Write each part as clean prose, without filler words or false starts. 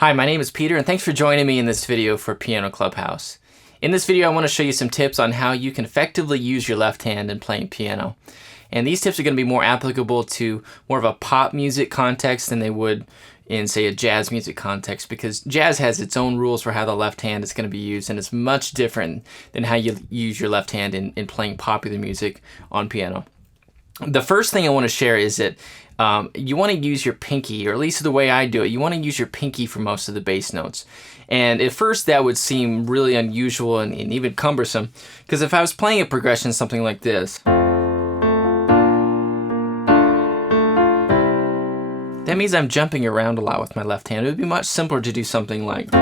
Hi, my name is Peter and thanks for joining me in this video for Piano Clubhouse. In this video I want to show you some tips on how you can effectively use your left hand in playing piano. And these tips are going to be more applicable to more of a pop music context than they would in, say, a jazz music context, because jazz has its own rules for how the left hand is going to be used, and it's much different than how you use your left hand in playing popular music on piano. The first thing I want to share is that you want to use your pinky, or at least the way I do it, you want to use your pinky for most of the bass notes. And at first that would seem really unusual and even cumbersome, because if I was playing a progression something like this, that means I'm jumping around a lot with my left hand. It would be much simpler to do something like,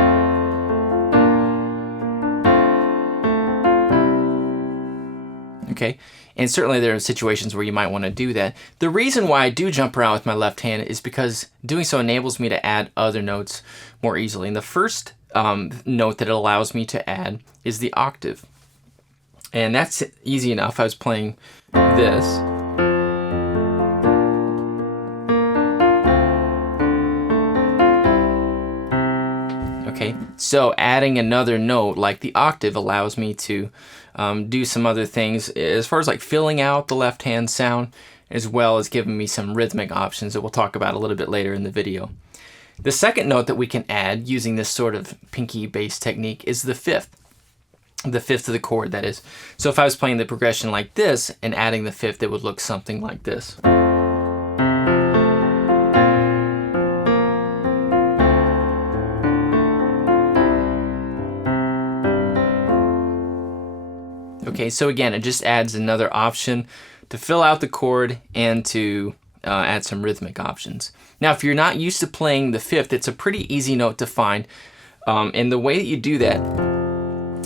okay? And certainly there are situations where you might want to do that. The reason why I do jump around with my left hand is because doing so enables me to add other notes more easily. And the first note that it allows me to add is the octave. And that's easy enough. I was playing this. Okay, so adding another note like the octave allows me to do some other things as far as like filling out the left hand sound, as well as giving me some rhythmic options that we'll talk about a little bit later in the video. The second note that we can add using this sort of pinky bass technique is the fifth of the chord, that is. So if I was playing the progression like this and adding the fifth, it would look something like this. Okay, so again, it just adds another option to fill out the chord and to add some rhythmic options. Now, if you're not used to playing the fifth, it's a pretty easy note to find. And the way that you do that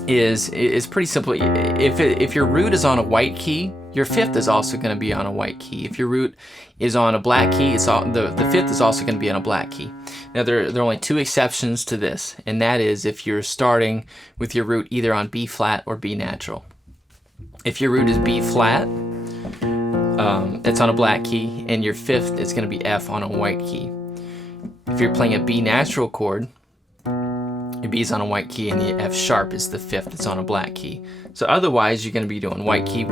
is pretty simple. If your root is on a white key, your fifth is also going to be on a white key. If your root is on a black key, the fifth is also going to be on a black key. Now, there are only two exceptions to this, and that is if you're starting with your root either on B flat or B natural. If your root is B flat, it's on a black key, and your fifth is going to be F on a white key. If you're playing a B natural chord, your B is on a white key, and the F sharp is the fifth that's on a black key. So otherwise, you're going to be doing white key,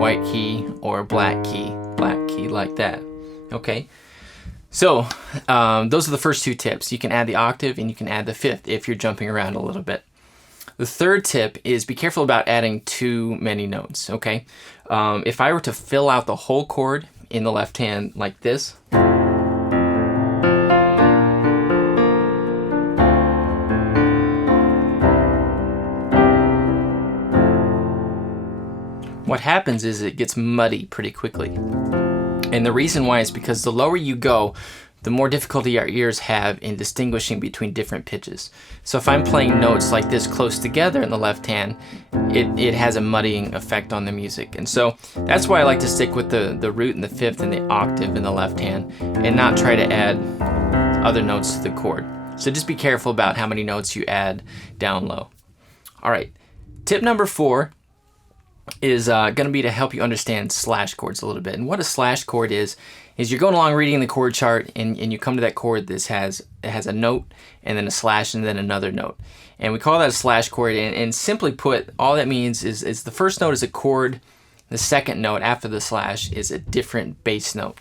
or black key, like that. Okay? So those are the first two tips. You can add the octave, and you can add the fifth if you're jumping around a little bit. The third tip is be careful about adding too many notes, okay? If I were to fill out the whole chord in the left hand like this, what happens is it gets muddy pretty quickly. And the reason why is because the lower you go, the more difficulty our ears have in distinguishing between different pitches. So if I'm playing notes like this close together in the left hand, it has a muddying effect on the music. And so that's why I like to stick with the root and the fifth and the octave in the left hand and not try to add other notes to the chord. So just be careful about how many notes you add down low. All right, tip number 4 is going to be to help you understand slash chords a little bit. And what a slash chord is you're going along reading the chord chart and you come to that chord that has a note and then a slash and then another note. And we call that a slash chord, and simply put, all that means is the first note is a chord, the second note after the slash is a different bass note.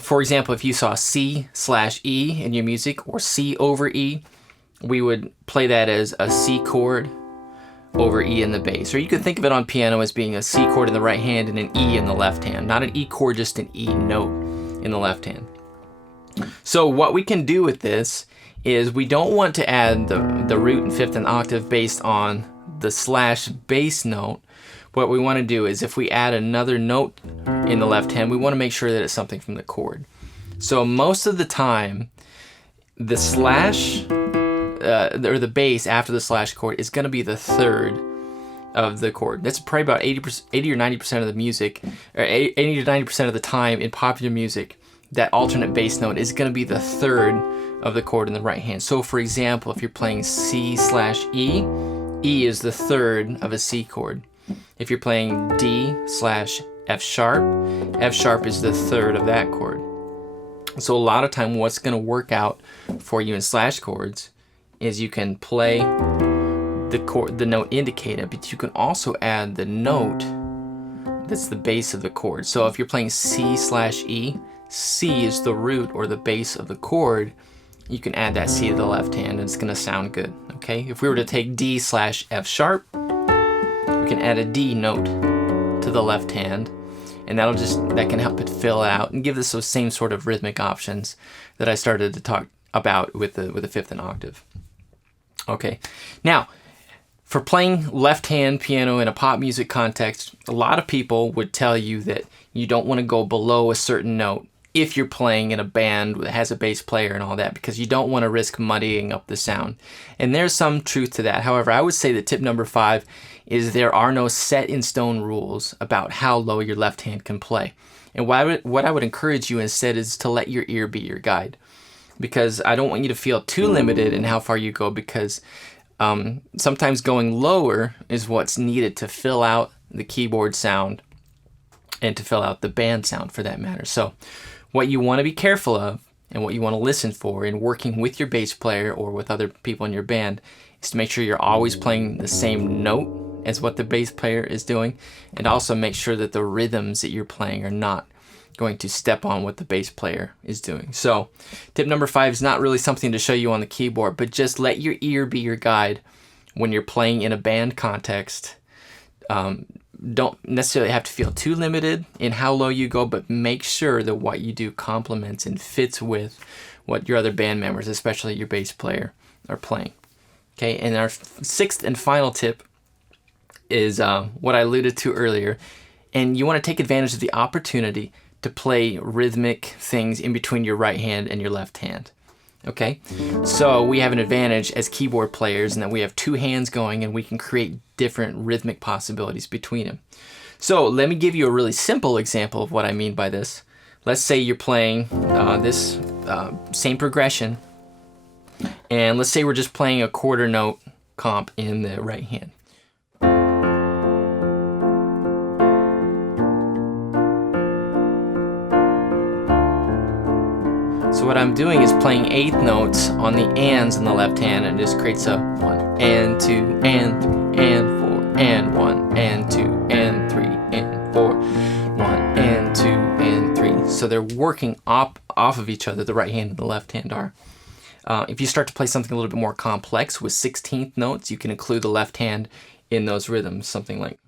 For example, if you saw C/E in your music, or C over E, we would play that as a C chord over E in the bass. Or you could think of it on piano as being a C chord in the right hand and an E in the left hand. Not an E chord, just an E note in the left hand. So what we can do with this is we don't want to add the root and fifth and octave based on the slash bass note. What we want to do is if we add another note in the left hand, we want to make sure that it's something from the chord. So most of the time, the slash or the bass after the slash chord is going to be the third of the chord. That's probably about 80 or 90% of the music, or 80 to 90% of the time in popular music, that alternate bass note is going to be the third of the chord in the right hand. So for example, if you're playing C/E, E is the third of a C chord. If you're playing D/F sharp, F sharp is the third of that chord. So a lot of time what's going to work out for you in slash chords is you can play the note indicated, but you can also add the note that's the base of the chord. So if you're playing C/E, C is the root or the base of the chord, you can add that C to the left hand and it's gonna sound good, okay? If we were to take D/F sharp, we can add a D note to the left hand, and that can help it fill out and give us those same sort of rhythmic options that I started to talk about with the fifth and octave. Okay, now for playing left hand piano in a pop music context, a lot of people would tell you that you don't want to go below a certain note if you're playing in a band that has a bass player and all that, because you don't want to risk muddying up the sound. And there's some truth to that. However, I would say that tip number 5 is there are no set in stone rules about how low your left hand can play. And what I would encourage you instead is to let your ear be your guide, because I don't want you to feel too limited in how far you go, because sometimes going lower is what's needed to fill out the keyboard sound and to fill out the band sound for that matter. So what you want to be careful of and what you want to listen for in working with your bass player or with other people in your band is to make sure you're always playing the same note as what the bass player is doing, and also make sure that the rhythms that you're playing are not going to step on what the bass player is doing. So tip number 5 is not really something to show you on the keyboard, but just let your ear be your guide when you're playing in a band context. Don't necessarily have to feel too limited in how low you go, but make sure that what you do complements and fits with what your other band members, especially your bass player, are playing. Okay, and our 6th and final tip is what I alluded to earlier, and you want to take advantage of the opportunity to play rhythmic things in between your right hand and your left hand. Okay, so we have an advantage as keyboard players in that we have 2 hands going and we can create different rhythmic possibilities between them. So let me give you a really simple example of what I mean by this. Let's say you're playing this same progression, and let's say we're just playing a quarter note comp in the right hand. So what I'm doing is playing 1/8 notes on the ands in the left hand, and it just creates a 1 and 2 and 3 and 4 and 1 and 2 and 3 and 4, 1 and 2 and 3. So they're working off of each other, the right hand and the left hand are. If you start to play something a little bit more complex with 16th notes, you can include the left hand in those rhythms, something like.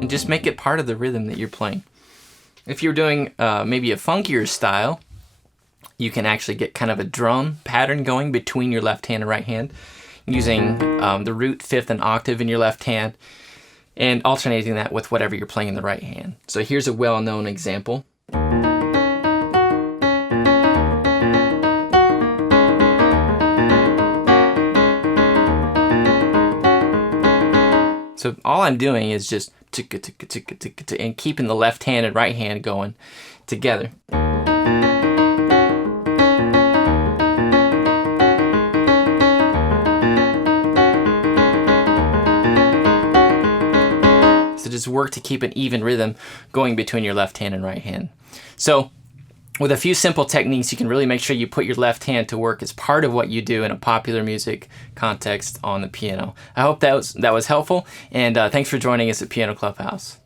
And just make it part of the rhythm that you're playing. If you're doing maybe a funkier style, you can actually get kind of a drum pattern going between your left hand and right hand, using the root, fifth, and octave in your left hand, and alternating that with whatever you're playing in the right hand. So here's a well-known example. So all I'm doing is just ticka ticka ticka ticka ticka, and keeping the left hand and right hand going together. So just work to keep an even rhythm going between your left hand and right hand. So with a few simple techniques, you can really make sure you put your left hand to work as part of what you do in a popular music context on the piano. I hope that was helpful, and thanks for joining us at Piano Clubhouse.